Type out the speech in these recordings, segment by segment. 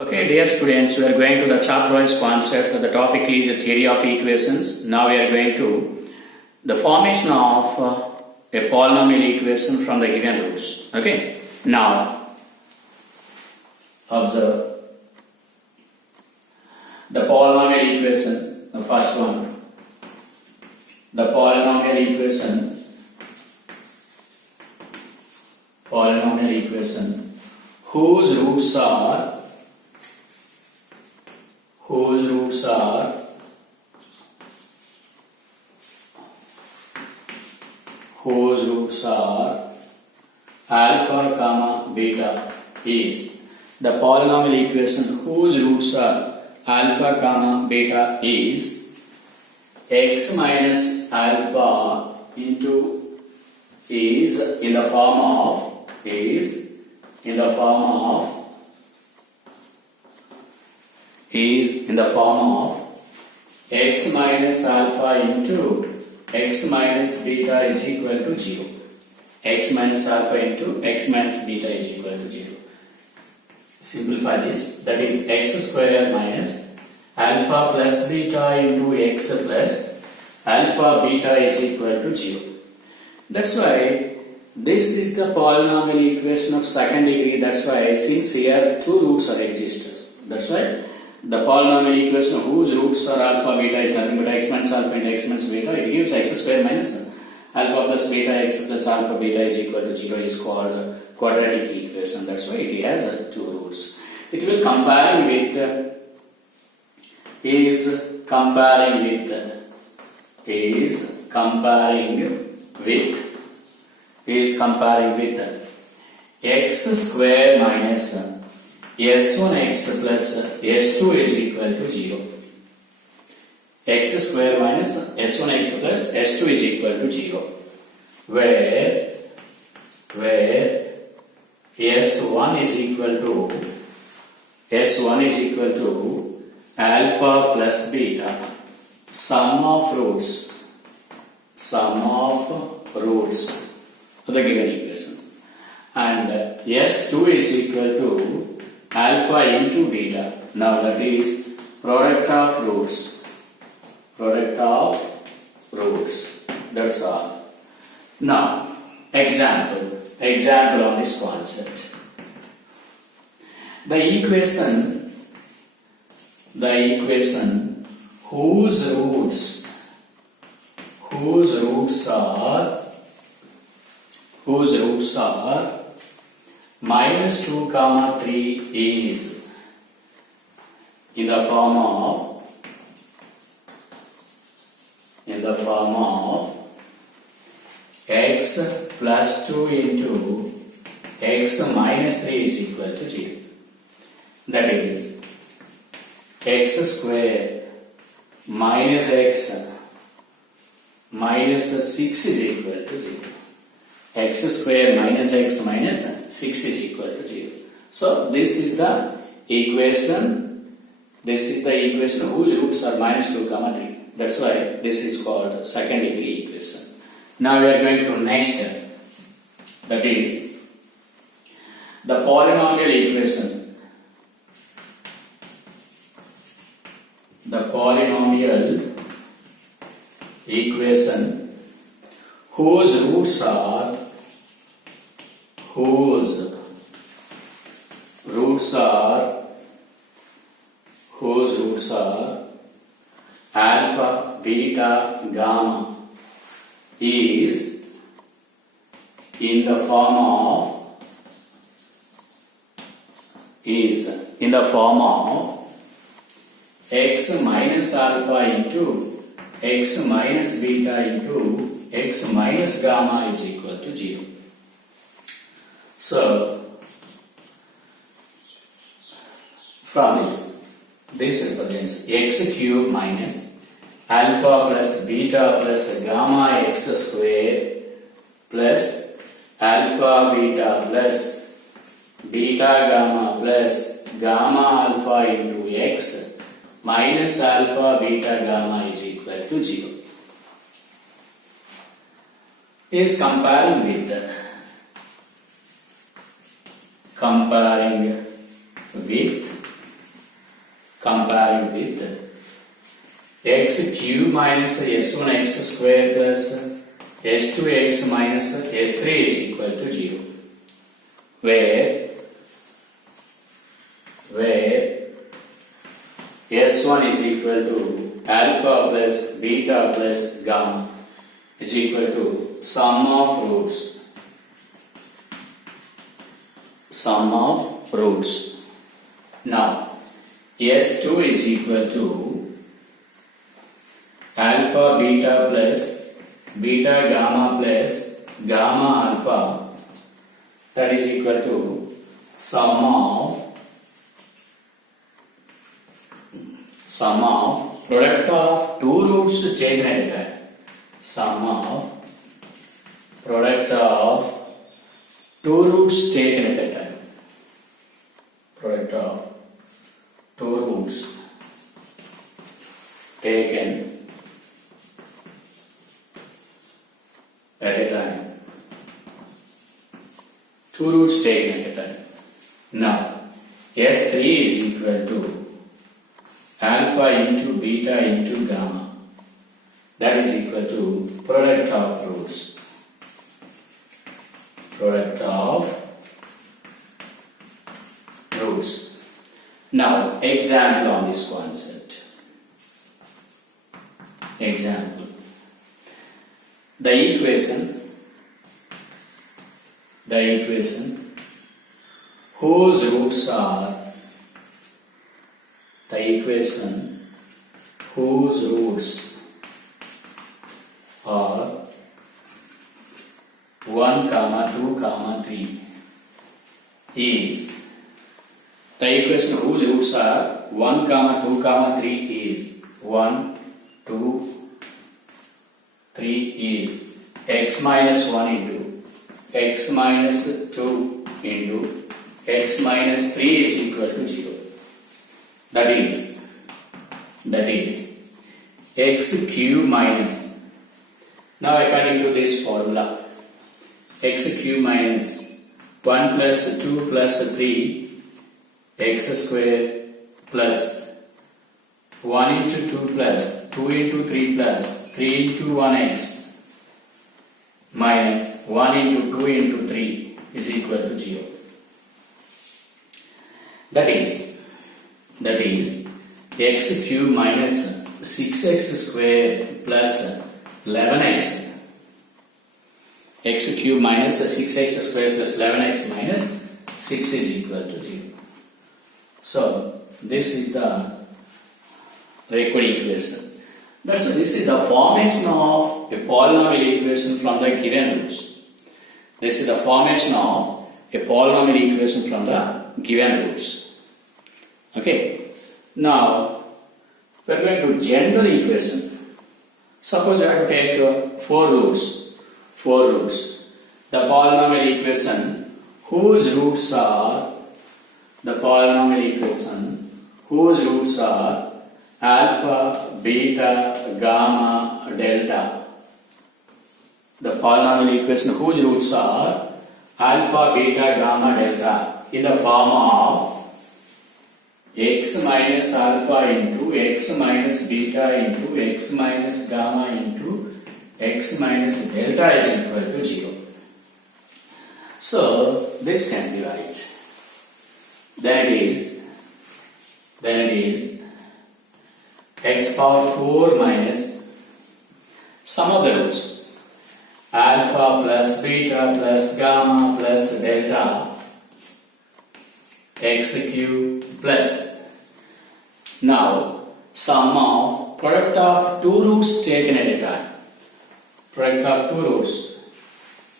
Okay, dear students, we are going to the chapter-wise concept. The topic is theory of equations. Now we are going to the formation of a polynomial equation from the given roots. Okay, now observe the polynomial equation. The first one, the polynomial equation, whose roots are alpha comma beta is the polynomial equation whose roots are alpha comma beta is x minus alpha into is in the form of x minus alpha into x minus beta is equal to 0. X minus alpha into x minus beta is equal to 0. Simplify this. That is x square minus alpha plus beta into x plus alpha beta is equal to 0. That's why this is the polynomial equation of second degree. That's why since here two roots are exists. That's why the polynomial equation whose roots are alpha beta is nothing but x minus alpha into x minus beta. It gives x square minus alpha plus beta x plus alpha beta is equal to 0 is called a quadratic equation. That's why it has two roots. It will comparing with x square minus s1x plus s2 is equal to 0. X square minus s1x plus s2 is equal to 0. Where s1 is equal to alpha plus beta sum of roots of the given equation, and s2 is equal to alpha into beta. Now that is product of roots. That's all. Now example on this concept. The equation whose roots are minus 2 comma 3 is in the form of x plus 2 into x minus 3 is equal to 0. That is x square minus x minus 6 is equal to 0. X square minus x minus 6 is equal to 0. So this is the equation whose roots are minus 2 comma 3. That's why this is called second degree equation. Now we are going to next step. That is the polynomial equation. The polynomial equation whose roots are alpha, beta, gamma is in the form of x minus alpha into x minus beta into x minus gamma is equal to 0. So from this represents x cube minus alpha plus beta plus gamma x square plus alpha beta plus beta gamma plus gamma alpha into x minus alpha beta gamma is equal to 0. Is comparing with comparing with x cube minus s1x square plus s2x minus s3 is equal to 0, where s1 is equal to alpha plus beta plus gamma is equal to sum of roots. Now s2 is equal to alpha beta plus beta gamma plus gamma alpha, that is equal to sum of product of two roots taken at a time. Sum of product of two roots taken at a time. Product of two roots taken at a time. Two roots taken at a time. Now S3 is equal to alpha into beta into gamma, that is equal to product of roots. Product of roots. Now example on this concept. Example. The equation whose roots are 1, 2, 3 is the equation whose roots are 1, 2, 3 is 1, 2, 3 is x minus 1 into x minus 2 into x minus 3 is equal to 0. That is x cube minus, now according to this formula, x cube minus 1 plus 2 plus 3 x square plus 1 into 2 plus 2 into 3 plus 3 into 1x minus 1 into 2 into 3 is equal to 0. That is x cube minus 6x square plus 11x. X cube minus 6x square plus 11x minus 6 is equal to 0. So this is the required equation. That's why this is the formation of a polynomial equation from the given roots. This is the formation of a polynomial equation from the given roots. Okay. Now we are going to general equation. Suppose I have to take 4 roots. The polynomial equation whose roots are alpha, beta, gamma, delta. The polynomial equation whose roots are alpha, beta, gamma, delta in the form of x minus alpha into x minus beta into x minus gamma into x minus delta is equal to 0. So this can be right. Then it is x power 4 minus sum of the roots alpha plus beta plus gamma plus delta x cube plus, now sum of product of two roots taken at a time. Product of two roots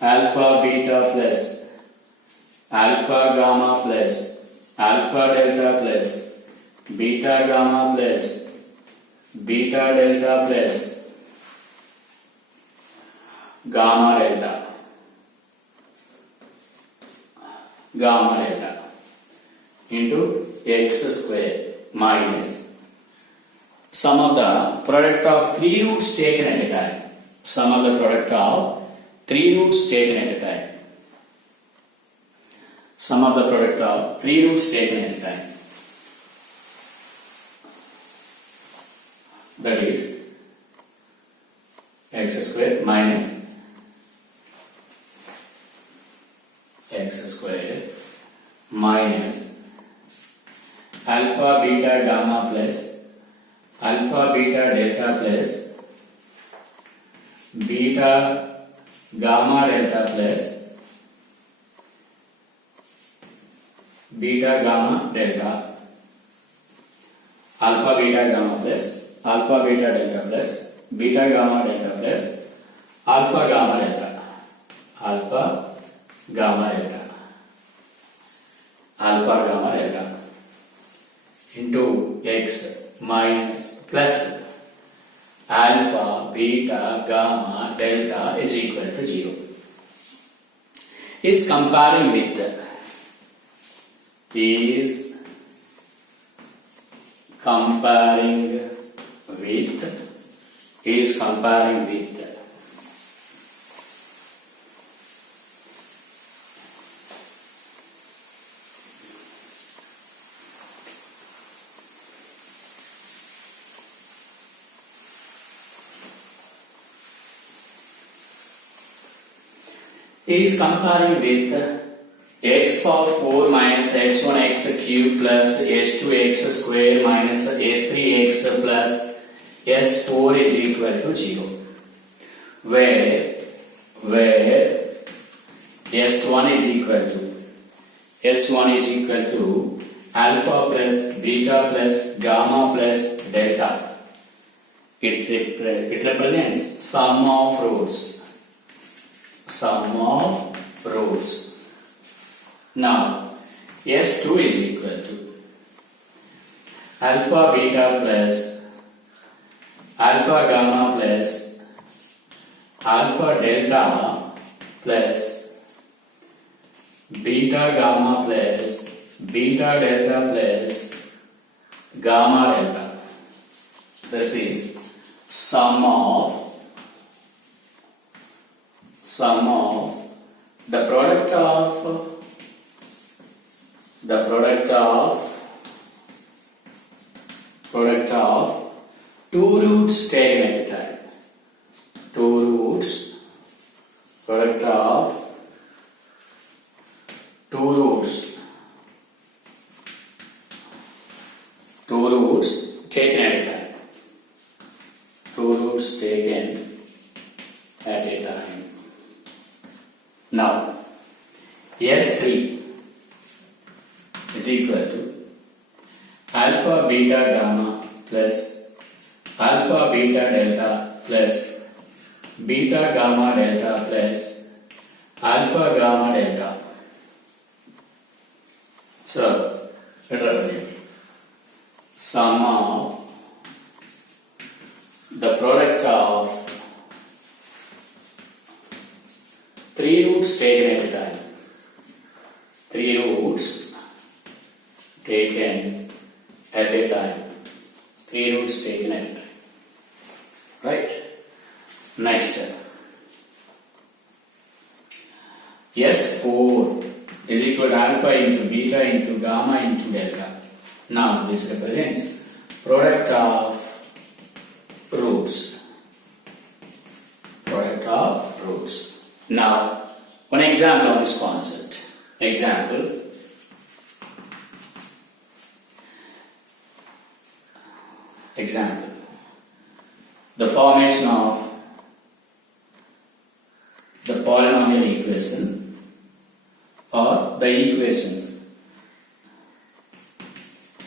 alpha beta plus alpha gamma plus alpha delta plus beta gamma plus beta delta plus gamma delta into x square minus sum of the product of three roots taken at a time. Sum of the product of three roots taken at a time. Sum of the product of three roots taken at a time. that is x square minus x square minus alpha beta gamma plus alpha beta delta plus beta gamma delta plus beta gamma delta alpha beta gamma plus alpha beta delta plus beta gamma delta plus alpha gamma delta alpha gamma delta alpha gamma delta into x minus plus alpha beta gamma delta is equal to 0 is comparing with x power 4 minus x1 x cube plus s2 x square minus s3 x plus s4 is equal to 0 where s1 is equal to alpha plus beta plus gamma plus delta. It represents sum of roots. Now S2 is equal to alpha beta plus alpha gamma plus alpha delta plus beta gamma plus beta delta plus gamma delta. This is sum of the product of two roots taken at a time. Product of two roots taken at a time. Two roots taken at a time. Now, S3 is equal to alpha beta gamma plus alpha beta delta plus beta gamma delta plus alpha gamma delta. So, it represents sum of the product of three roots taken at a time. Three roots taken at a time. Three roots taken at a time. Right? Next. S4 is equal to alpha into beta into gamma into delta. Now this represents product of roots. Product of roots. Now, one example on this concept. Example. The formation of the polynomial equation or the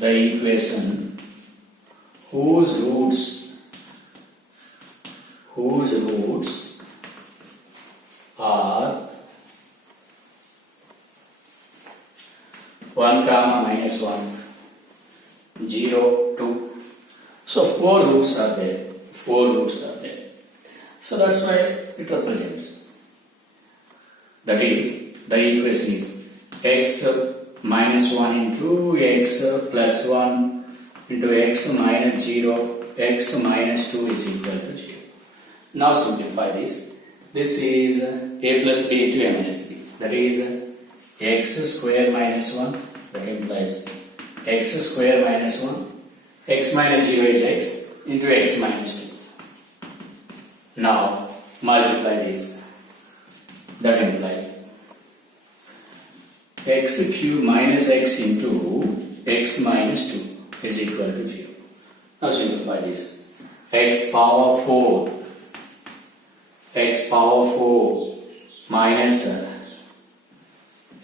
equation whose roots are 1 comma minus 1, 0, 2. So 4 roots are there. So that's why it represents. That is, the equation is x minus 1 into x plus 1 into x minus 0, x minus 2 is equal to 0. Now simplify this. This is a plus b into a minus b. That is x square minus 1. That implies x square minus 1. X minus 0 is x. into x minus 2. Now multiply this. That implies x cube minus x into x minus 2 is equal to 0. Now simplify this. X power 4 minus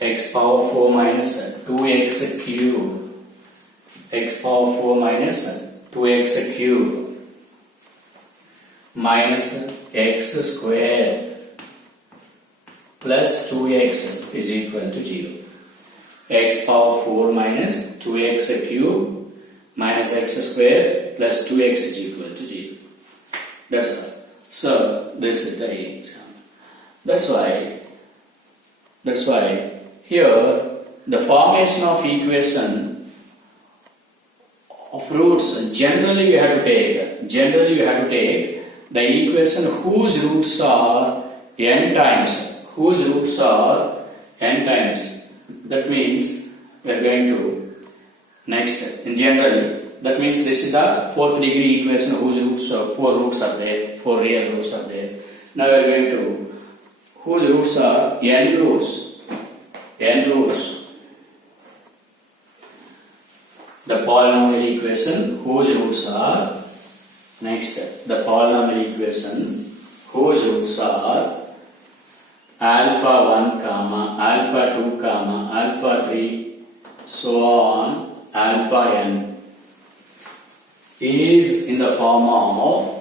x power 4 minus 2x cube, x power 4 minus 2x cube minus x square plus 2x is equal to 0. X power 4 minus 2x cube minus x square plus 2x is equal to 0. That's all. So this is the example. That's why here the formation of equation of roots generally you have to take the equation whose roots are n times. That means we are going to next in general. That means this is the fourth degree equation whose roots are 4 roots are there, 4 real roots are there. Now we are going to whose roots are n roots. The polynomial equation whose roots are next. The polynomial equation whose roots are alpha 1 comma alpha 2 comma alpha 3 so on alpha n is in the form of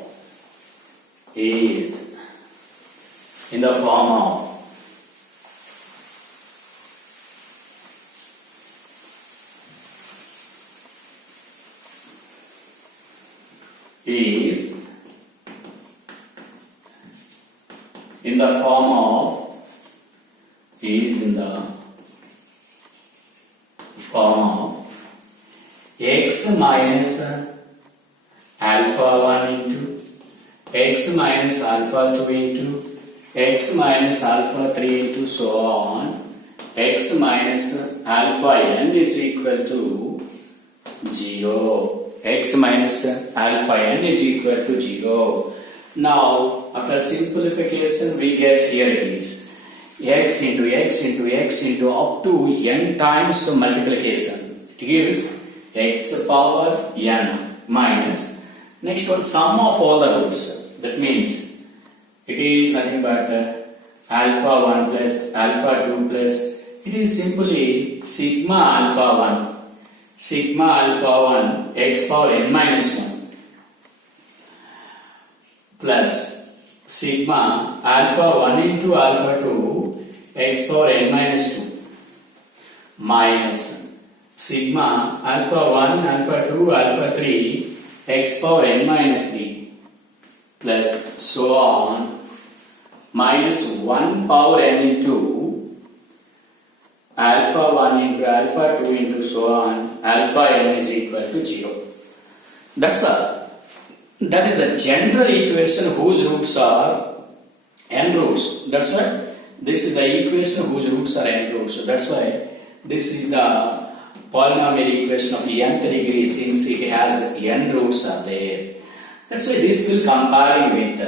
x minus alpha 1 into x minus alpha 2 into x minus alpha 3 into so on x minus alpha n is equal to 0. X minus alpha n is equal to 0. Now after simplification we get here it is x into x into x into up to n times multiplication. It gives x power n minus next one sum of all the roots. That means it is nothing but alpha 1 plus alpha 2 plus it is simply sigma alpha 1 x power n minus 1 plus sigma alpha 1 into alpha 2 x power n minus 2 minus sigma alpha 1 alpha 2 alpha 3 x power n minus 3 plus so on minus 1 power n into alpha 1 into alpha 2 into so on alpha n is equal to 0. That's all. That is the general equation whose roots are n roots. That's why this is the equation whose roots are n roots. So that's why this is the polynomial equation of nth degree since it has n roots are there. That's why this will comparing with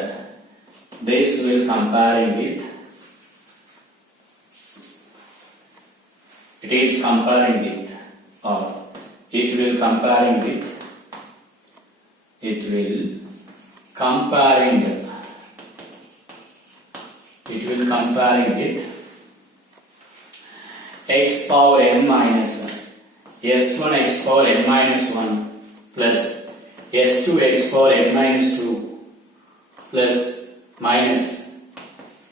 it is comparing with or it will comparing with x power n minus s1 x power n minus 1 plus s2 x power n minus 2 plus minus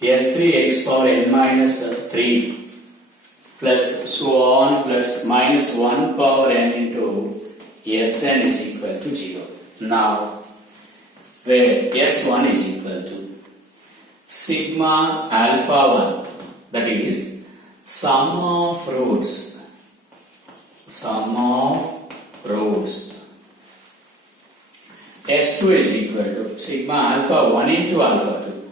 s3 x power n minus 3 plus so on plus minus 1 power n into Sn is equal to 0. Now where S1 is equal to sigma alpha 1, that is sum of roots. S2 is equal to sigma alpha 1 into alpha 2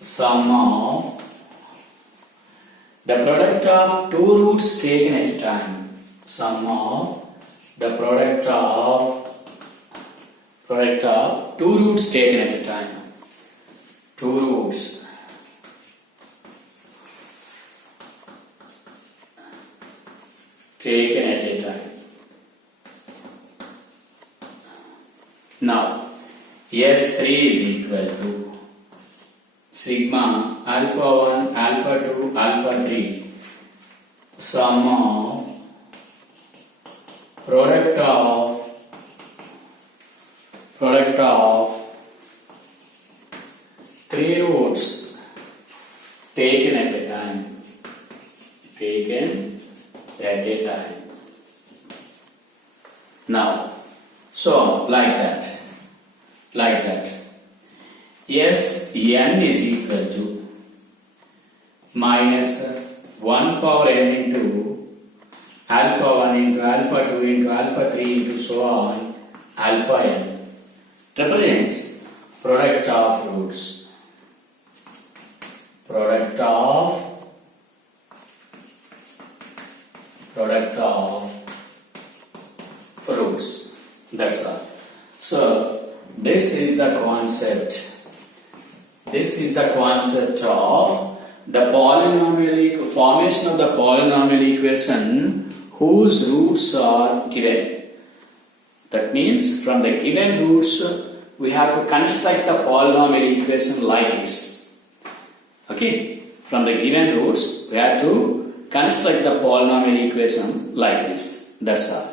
sum of the product of two roots taken at a time. Sum of the product of Product of two roots taken at a time. Two roots taken at a time. Now, S3 is equal to sigma alpha 1, alpha 2, alpha 3 sum of product of three roots taken at a time. Taken at a time. Now, so like that. Yes, n is equal to minus 1 power n into alpha 1 into alpha 2 into alpha 3 into so on alpha n represents product of roots. Product of roots. That's all. So this is the concept. This is the concept of the formation of the polynomial equation whose roots are given. That means from the given roots we have to construct the polynomial equation like this. Okay? From the given roots we have to construct the polynomial equation like this. That's all.